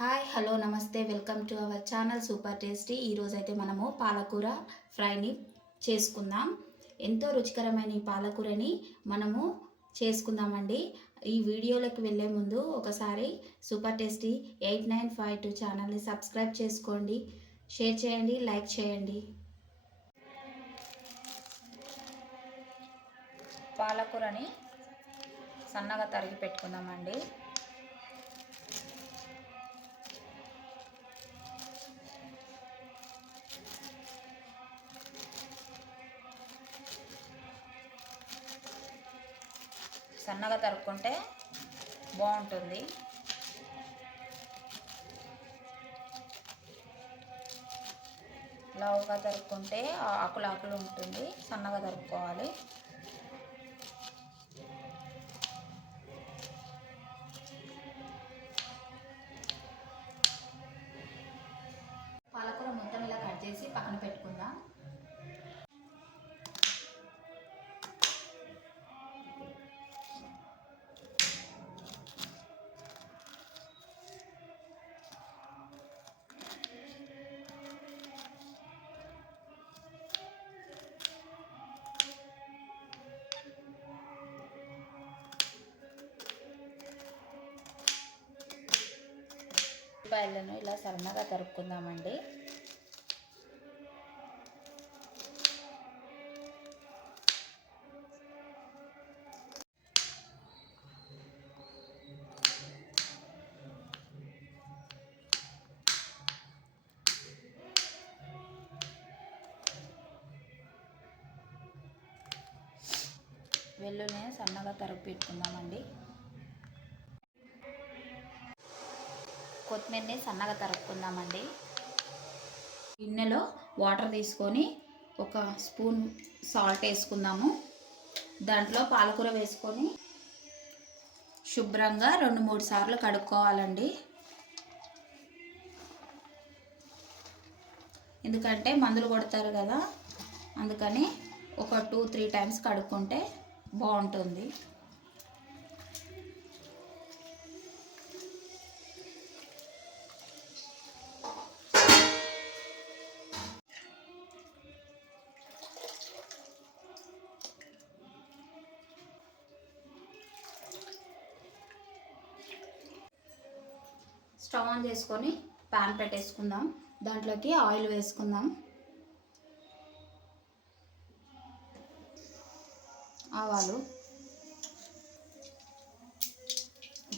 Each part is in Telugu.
హాయ్ హలో నమస్తే welcome to our channel super tasty. ఈరోజైతే అయితే మనము పాలకూర ఫ్రైని చేసుకుందాం. ఎంతో రుచికరమైన ఈ పాలకూరని మనము చేసుకుందామండి. ఈ వీడియోలోకి వెళ్ళే ముందు ఒకసారి super tasty eight nine five two ఛానల్ని సబ్స్క్రైబ్ చేసుకోండి. షేర్ చేయండి లైక్ చేయండి. పాలకూరని సన్నగా తరిగి పెట్టుకుందామండి. సన్నగా తరుక్కుంటే బాగుంటుంది. లావుగా తరుక్కుంటే ఆకులు ఆకులు ఉంటుంది. సన్నగా తరుక్కోవాలి. ఉల్లిపాయలను ఇలా సన్నగా తరుక్కుందామండి. వెల్లుల్లిని సన్నగా తరుగు పెట్టుకుందామండి. కొత్తిమీరని సన్నగా తరుపుకుందామండి గిన్నెలో వాటర్ తీసుకొని ఒక స్పూన్ సాల్ట్ వేసుకుందాము. దాంట్లో పాలకూర వేసుకొని శుభ్రంగా రెండు మూడు సార్లు కడుక్కోవాలండి. ఎందుకంటే మందులు కొడతారు కదా అందుకని ఒక టూ త్రీ టైమ్స్ కడుక్కుంటే బాగుంటుంది. స్టవ్ ఆన్ చేసుకొని ప్యాన్ పెట్టేసుకుందాం. దాంట్లోకి ఆయిల్ వేసుకుందాం. ఆవాలు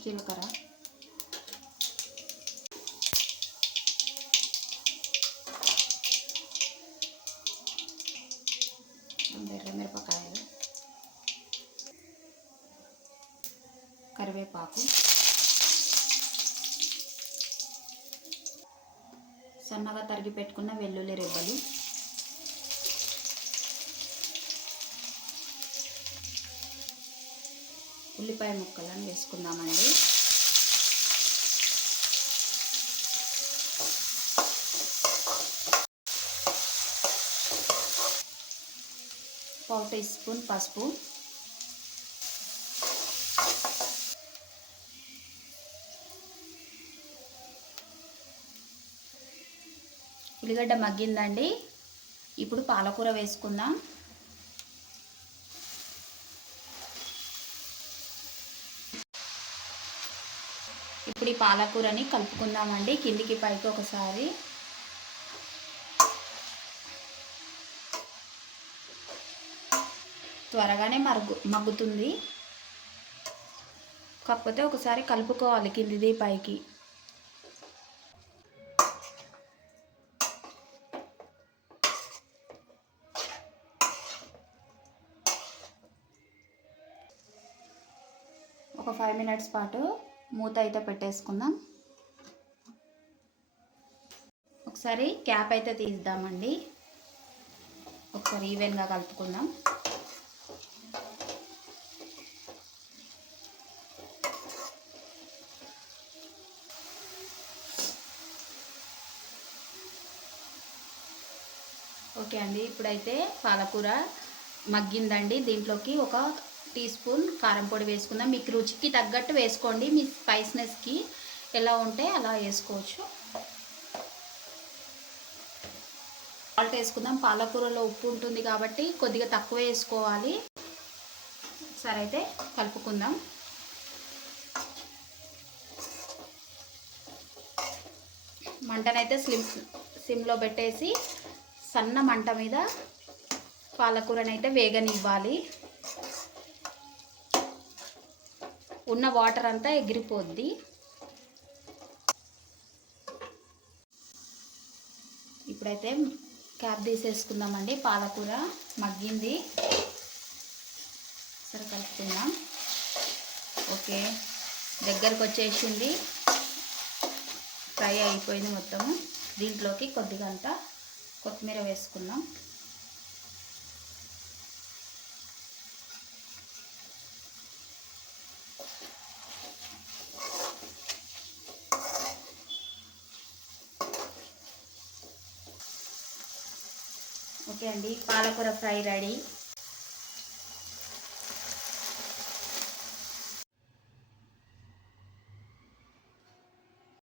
జీలకర్ర. మిరపకాయలు. కరివేపాకు. సన్నగా తరిగి పెట్టుకున్న వెల్లుల్లి రెబ్బలు. ఉల్లిపాయ ముక్కలను వేసుకుందామండి. పావు టీ స్పూన్ పసుపు. ఉల్లిగడ్డ మగ్గిందండి. ఇప్పుడు పాలకూర వేసుకుందాం. ఇప్పుడు ఈ పాలకూరని కలుపుకుందామండి. కిందికి పైకి ఒకసారి. త్వరగానే మరుగు మగ్గుతుంది. కాకపోతే ఒకసారి కలుపుకోవాలి కిందిది పైకి. ఒక ఫైవ్ మినిట్స్ పాటు మూత అయితే పెట్టేసుకుందాం. ఒకసారి క్యాప్ అయితే తీద్దామండి. ఒకసారి ఈవెన్గా కలుపుకుందాం. ఓకే అండి ఇప్పుడైతే పాలకూర మగ్గిందండి. దీంట్లోకి ఒక టీ స్పూన్ కారం పొడి వేసుకుందాం. మీకు రుచికి తగ్గట్టు వేసుకోండి. మీ స్పైస్నెస్కి ఎలా ఉంటే అలా వేసుకోవచ్చు. సాల్ట్ వేసుకుందాం. పాలకూరలో ఉప్పు ఉంటుంది కాబట్టి కొద్దిగా తక్కువ వేసుకోవాలి. సరే అయితే కలుపుకుందాం. మంటనైతే స్లిమ్ సిమ్లో పెట్టేసి సన్న మంట మీద పాలకూరనైతే వేగనివ్వాలి. ఉన్న వాటర్ అంతా ఎగిరిపోద్ది. ఇప్పుడైతే క్యాప్ తీసేసుకుందామండి. పాలకూర మగ్గింది. సరే కలుపుకుందాం. ఓకే. దగ్గరకు వచ్చేసింది ఫ్రై అయిపోయింది మొత్తము. దీంట్లోకి కొద్దిగంట కొత్తిమీర వేసుకుందాం. ఓకే అండి. పాలకూర ఫ్రై రెడీ.